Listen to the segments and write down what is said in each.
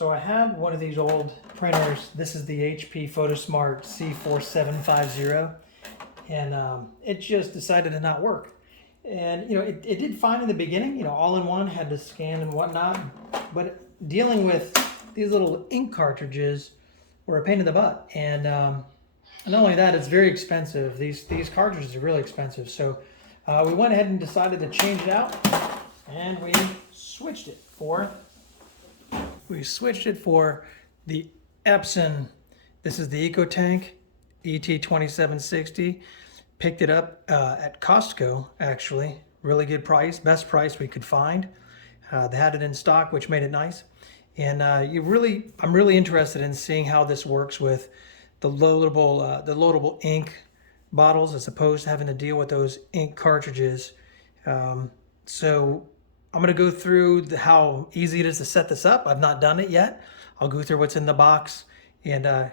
So I have one of these old printers. This is the HP PhotoSmart C4750, and it just decided to not work. And it did fine in the beginning. All-in-one, had to scan and whatnot, but dealing with these little ink cartridges were a pain in the butt. And not only that, it's very expensive. These cartridges are really expensive. So we went ahead and decided to change it out, and we switched it for the Epson. This is the EcoTank ET 2760. Picked it up at Costco, actually. Really good price, best price we could find. They had it in stock, which made it nice. And I'm really interested in seeing how this works with the loadable ink bottles, as opposed to having to deal with those ink cartridges. So I'm going to go through how easy it is to set this up. I've not done it yet. I'll go through what's in the box and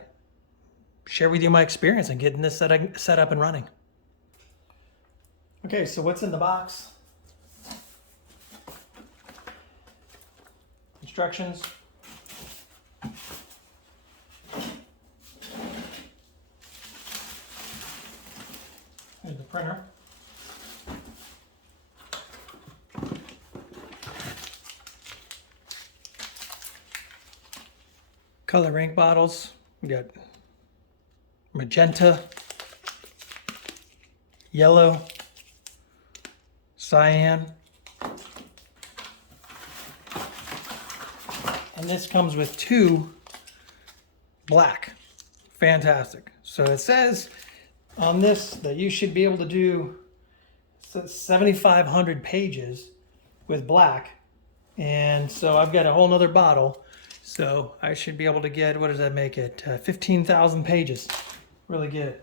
share with you my experience in getting this set up and running. Okay, so what's in the box? Instructions. Here's the printer. Color ink bottles. We got magenta, yellow, cyan, and this comes with 2 black. Fantastic. So it says on this that you should be able to do 7,500 pages with black, and so I've got a whole nother bottle, so I should be able to get, what does that make it, 15,000 pages. Really good.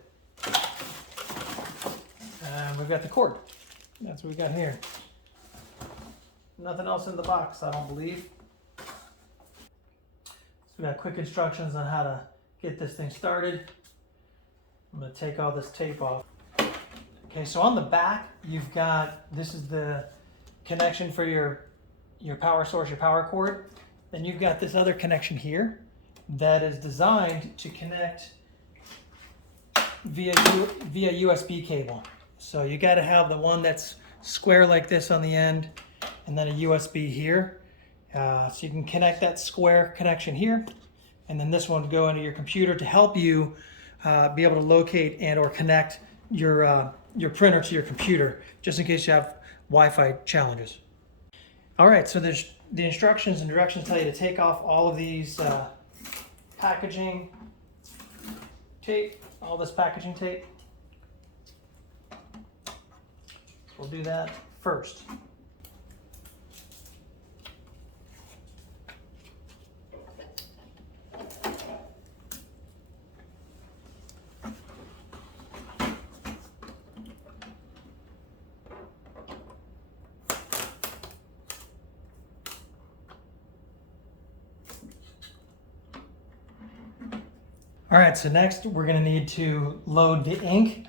And we've got the cord. That's what we got here. Nothing else in the box, I don't believe. So we got quick instructions on how to get this thing started. I'm going to take all this tape off. Okay, so on the back, you've got, this is the connection for your power source, your power cord. Then you've got this other connection that is designed to connect via USB cable. So you got to have the one that's square like this on the end, and then a USB here. So you can connect that square connection here, and then this one would go into your computer to help you be able to locate and or connect your printer to your computer, just in case you have Wi-Fi challenges. All right, so there's the instructions and directions tell you to take off all of these packaging tape, all this packaging tape. We'll do that first. All right, so next we're going to need to load the ink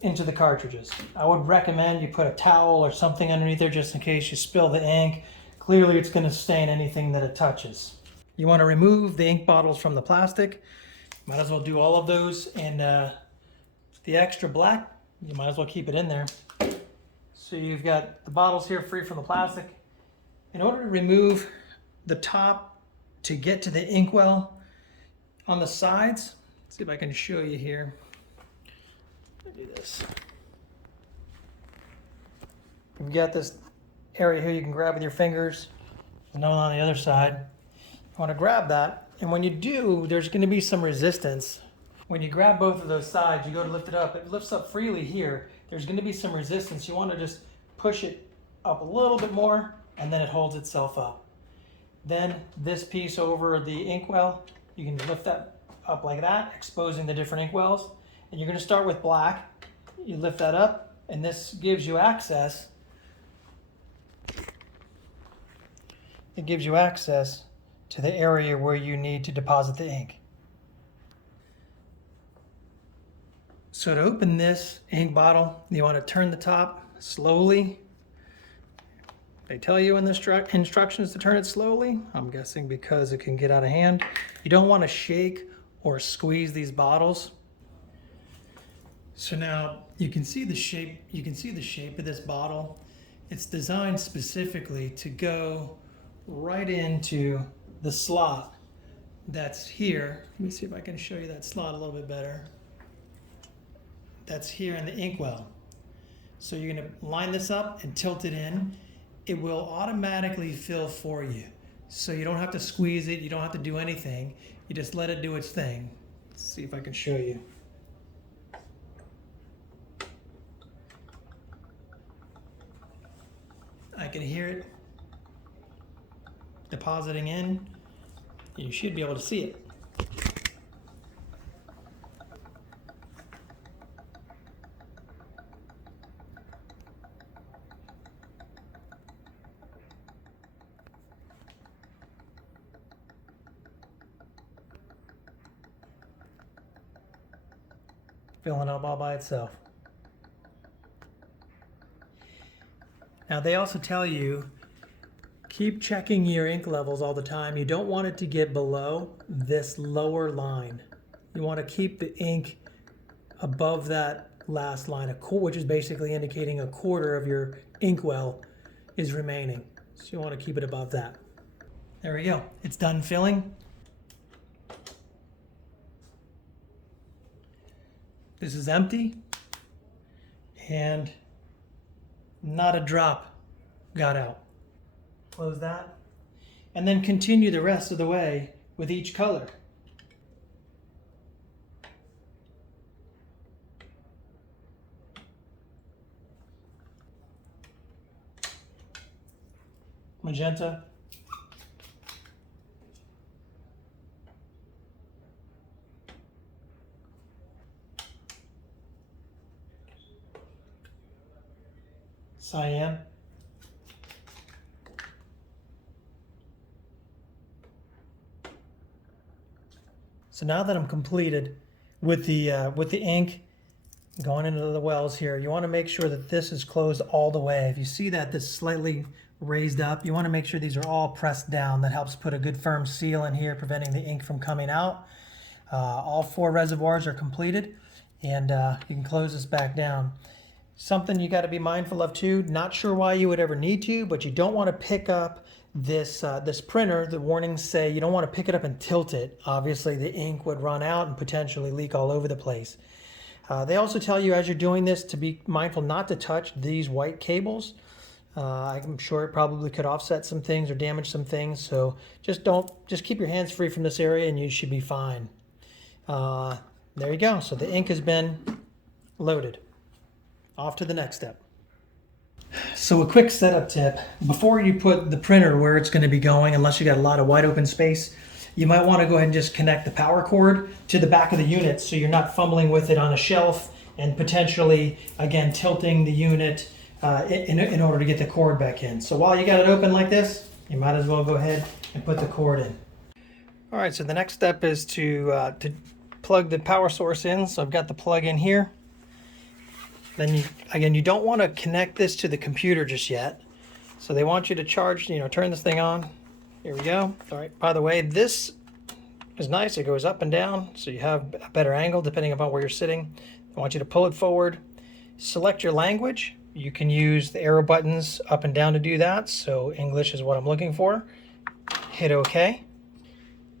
into the cartridges. I would recommend you put a towel or something underneath there just in case you spill the ink. Clearly it's going to stain anything that it touches. You want to remove the ink bottles from the plastic. Might as well do all of those, and the extra black, you might as well keep it in there. So you've got the bottles here free from the plastic. In order to remove the top to get to the inkwell, on the sides, let's see if I can show you here. Let me do this. You've got this area here you can grab with your fingers. There's no one on the other side. You want to grab that, and when you do, there's going to be some resistance. When you grab both of those sides, you go to lift it up. It lifts up freely here. There's going to be some resistance. You want to just push it up a little bit more, and then it holds itself up. Then this piece over the inkwell, you can lift that up like that, exposing the different inkwells. And you're going to start with black. You lift that up, and this gives you access. It gives you access to the area where you need to deposit the ink. So to open this ink bottle, you want to turn the top slowly They tell you in the instructions to turn it slowly. I'm guessing because it can get out of hand. You don't want to shake or squeeze these bottles. So now you can see the shape. You can see the shape of this bottle. It's designed specifically to go right into the slot that's here. Let me see if I can show you that slot a little bit better. That's here in the inkwell. So you're going to line this up and tilt it in. It will automatically fill for you. So you don't have to squeeze it. You don't have to do anything. You just let it do its thing. Let's see if I can show you. I can hear it depositing in. You should be able to see it. Filling up all by itself. Now they also tell you, keep checking your ink levels all the time. You don't want it to get below this lower line. You want to keep the ink above that last line, which is basically indicating a quarter of your inkwell is remaining. So you want to keep it above that. There we go. It's done filling. This is empty, and not a drop got out. Close that, and then continue the rest of the way with each color. Magenta. Cyan. So now that I'm completed with the ink going into the wells here, you want to make sure that this is closed all the way. If you see that this is slightly raised up, you want to make sure these are all pressed down. That helps put a good firm seal in here, preventing the ink from coming out. All 4 reservoirs are completed, and you can close this back down. Something you got to be mindful of too, not sure why you would ever need to, but you don't want to pick up this this printer. The warnings say you don't want to pick it up and tilt it. Obviously the ink would run out and potentially leak all over the place. They also tell you as you're doing this to be mindful not to touch these white cables. I'm sure it probably could offset some things or damage some things, so just keep your hands free from this area and you should be fine. There you go. So the ink has been loaded. Off to the next step. So a quick setup tip. Before you put the printer where it's going to be going, unless you got a lot of wide open space, you might want to go ahead and just connect the power cord to the back of the unit so you're not fumbling with it on a shelf and potentially, again, tilting the unit in order to get the cord back in. So while you got it open like this, you might as well go ahead and put the cord in. All right, so the next step is to plug the power source in. So I've got the plug in here. Then you don't want to connect this to the computer just yet. So they want you to charge, turn this thing on. Here we go. All right, by the way, this is nice. It goes up and down, so you have a better angle depending upon where you're sitting. I want you to pull it forward. Select your language. You can use the arrow buttons up and down to do that. So English is what I'm looking for. Hit OK.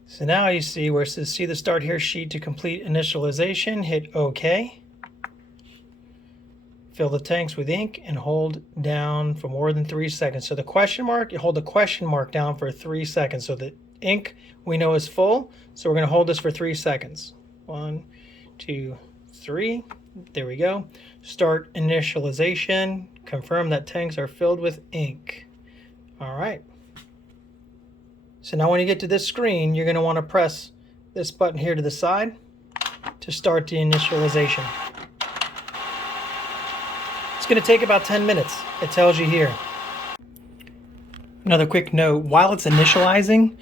So now you see where it says see the start here sheet to complete initialization. Hit OK. Fill the tanks with ink and hold down for more than 3 seconds. So the question mark, you hold the question mark down for 3 seconds. So the ink we know is full, so we're going to hold this for 3 seconds. 1, 2, 3. There we go. Start initialization. Confirm that tanks are filled with ink. All right. So now when you get to this screen, you're going to want to press this button here to the side to start the initialization. It's going to take about 10 minutes. It tells you here. Another quick note, while it's initializing,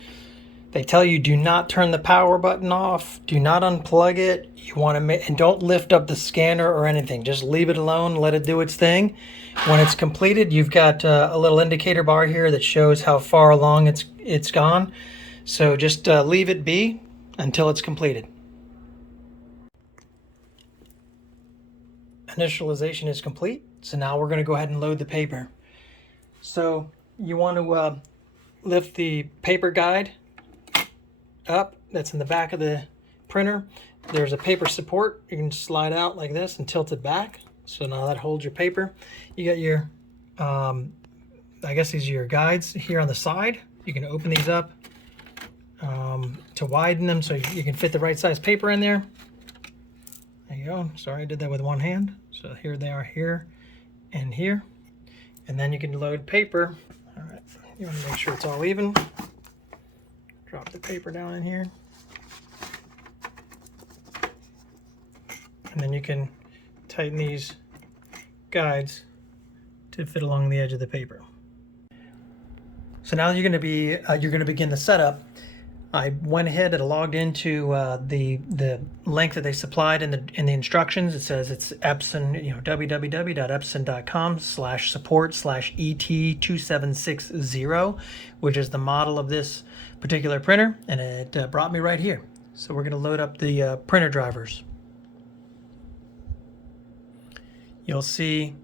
They tell you do not turn the power button off, do not unplug it. You want to and don't lift up the scanner or anything. Just leave it alone, let it do its thing. When it's completed, you've got a little indicator bar here that shows how far along it's gone. So just leave it be until it's completed. Initialization is complete. So now we're going to go ahead and load the paper. So you want to lift the paper guide up. That's in the back of the printer. There's a paper support. You can slide out like this and tilt it back. So now that holds your paper. You got your, I guess these are your guides here on the side. You can open these up to widen them so you can fit the right size paper in there. There you go. Sorry, I did that with one hand. So here they are, here and here. And then you can load paper. All right, you want to make sure it's all even. Drop the paper down in here. And then you can tighten these guides to fit along the edge of the paper. So now you're going to begin the setup. I went ahead and logged into the link that they supplied in the instructions. It says it's Epson, www.epson.com/support/ET2760, which is the model of this particular printer, and it brought me right here. So we're going to load up the printer drivers. You'll see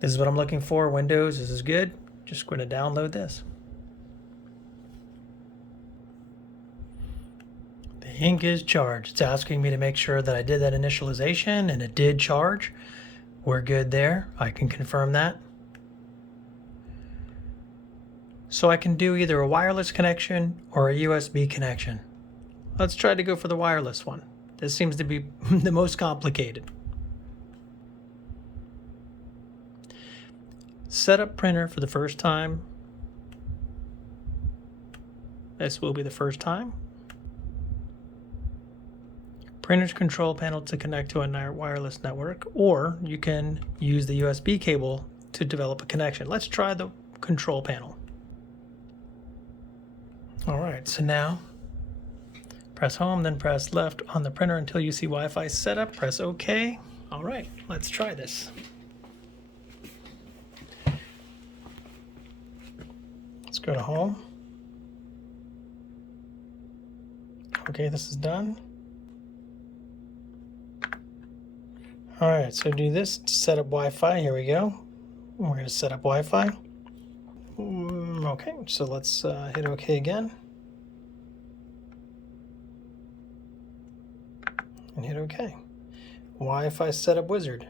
this is what I'm looking for. Windows, this is good. Just going to download this. The ink is charged. It's asking me to make sure that I did that initialization, and it did charge. We're good there. I can confirm that. So I can do either a wireless connection or a USB connection. Let's try to go for the wireless one. This seems to be the most complicated. Set up printer for the first time. This will be the first time. Printer's control panel to connect to a wireless network, or you can use the USB cable to develop a connection. Let's try the control panel. All right, so now press home, then press left on the printer until you see Wi-Fi setup. Press OK. All right, let's try this. Let's go to home. Okay, this is done. All right, so do this to set up Wi-Fi. Here we go. We're going to set up Wi-Fi. Okay, so let's hit OK again. And hit OK. Wi-Fi setup wizard.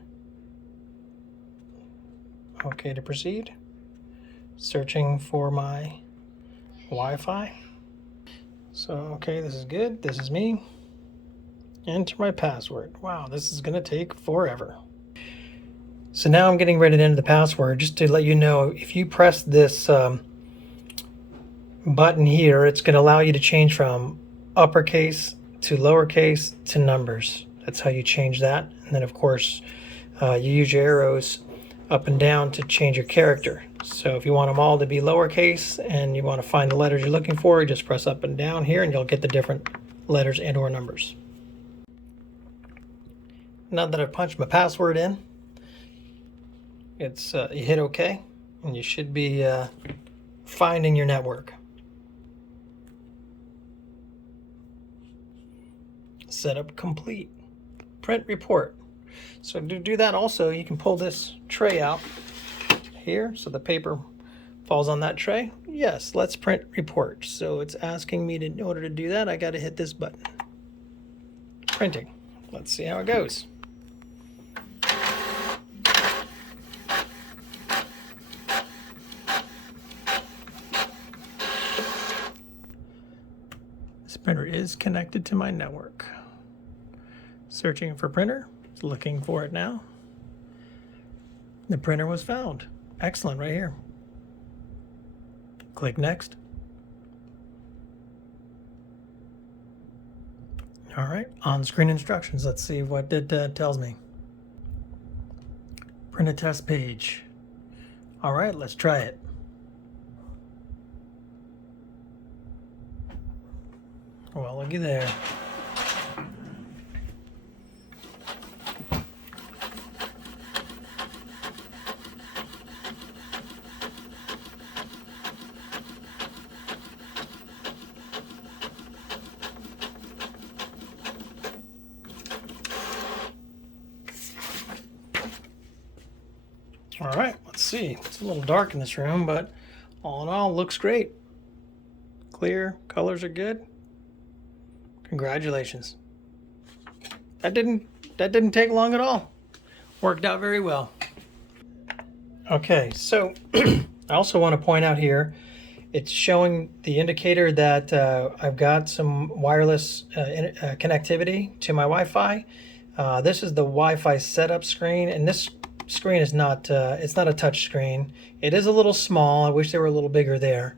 OK to proceed. Searching for my Wi-Fi. So, okay, this is good. This is me. Enter my password. Wow, this is going to take forever. So now I'm getting ready to enter the password. Just to let you know, if you press this button here, it's going to allow you to change from uppercase to lowercase to numbers. That's how you change that. And then, of course, you use your arrows up and down to change your character. So if you want them all to be lowercase and you want to find the letters you're looking for, you just press up and down here and you'll get the different letters and or numbers. Now that I've punched my password in, it's you hit OK and you should be finding your network. Setup complete. Print report. So to do that also, you can pull this tray out here so the paper falls on that tray. Yes, let's print report. So it's asking me to, in order to do that, I got to hit this button. Printing. Let's see how it goes. This printer is connected to my network. Searching for printer. Looking for it now. The printer was found. Excellent, right here. Click next. All right, on-screen instructions. Let's see what it tells me. Print a test page. All right, let's try it. Well, looky there. All right, let's see. It's a little dark in this room, but all in all, looks great. Clear, colors are good. Congratulations. That didn't take long at all. Worked out very well. Okay, so I also want to point out here, it's showing the indicator that I've got some wireless connectivity to my Wi-Fi. This is the Wi-Fi setup screen, and this screen is not, it's not a touch screen. It is a little small. I wish they were a little bigger there.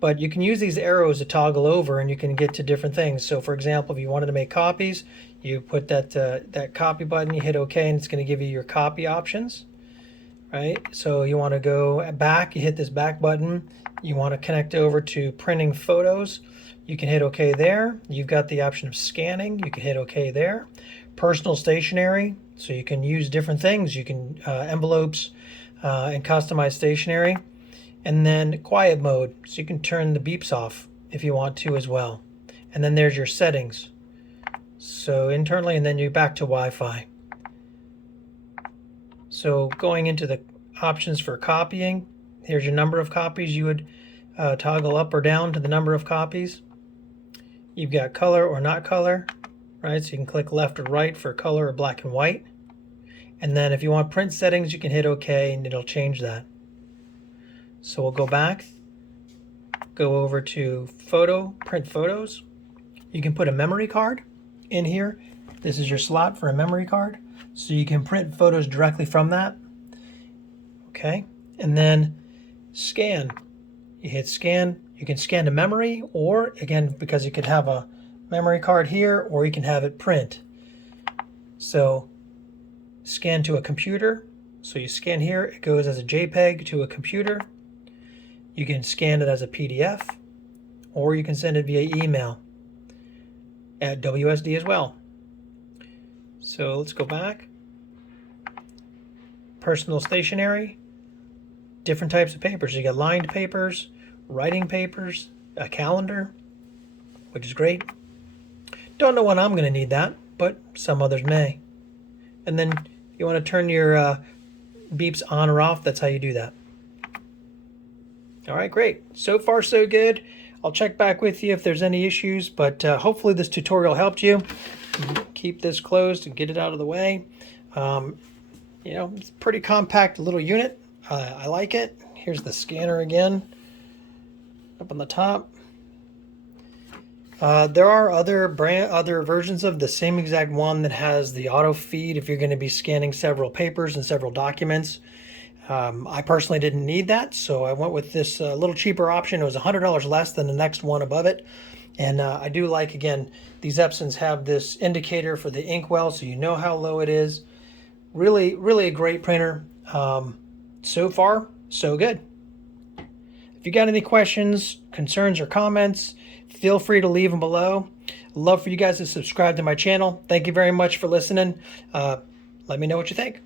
But you can use these arrows to toggle over and you can get to different things. So for example, if you wanted to make copies, you put that copy button, you hit OK, and it's going to give you your copy options, right? So you want to go back, you hit this back button. You want to connect over to printing photos. You can hit OK there. You've got the option of scanning. You can hit OK there. Personal stationery, so you can use different things. You can envelopes and customize stationery. And then quiet mode, so you can turn the beeps off if you want to as well. And then there's your settings. So internally, and then you're back to Wi-Fi. So going into the options for copying, here's your number of copies. You would toggle up or down to the number of copies. You've got color or not color, right? So you can click left or right for color or black and white. And then if you want print settings, you can hit OK and it'll change that. So we'll go back, go over to photo, print photos. You can put a memory card in here. This is your slot for a memory card. So you can print photos directly from that. Okay, and then scan. You hit scan. You can scan to memory, or again, because you could have a memory card here, or you can have it print. So scan to a computer. So you scan here, it goes as a JPEG to a computer. You can scan it as a PDF, or you can send it via email at WSD as well. So let's go back. Personal stationery, different types of papers. You got lined papers, writing papers, a calendar, which is great. Don't know when I'm going to need that, but some others may. And then you want to turn your beeps on or off. That's how you do that. All right, great. So far, so good. I'll check back with you if there's any issues, but hopefully this tutorial helped you. Keep this closed and get it out of the way. You know, it's a pretty compact little unit. I like it. Here's the scanner again, up on the top. There are other versions of the same exact one that has the auto feed if you're going to be scanning several papers and several documents. I personally didn't need that, so I went with this little cheaper option. It was $100 less than the next one above it. And I do like, again, these Epsons have this indicator for the inkwell, so you know how low it is. Really, really a great printer. So far, so good. If you got any questions, concerns, or comments, feel free to leave them below. I'd love for you guys to subscribe to my channel. Thank you very much for listening. Let me know what you think.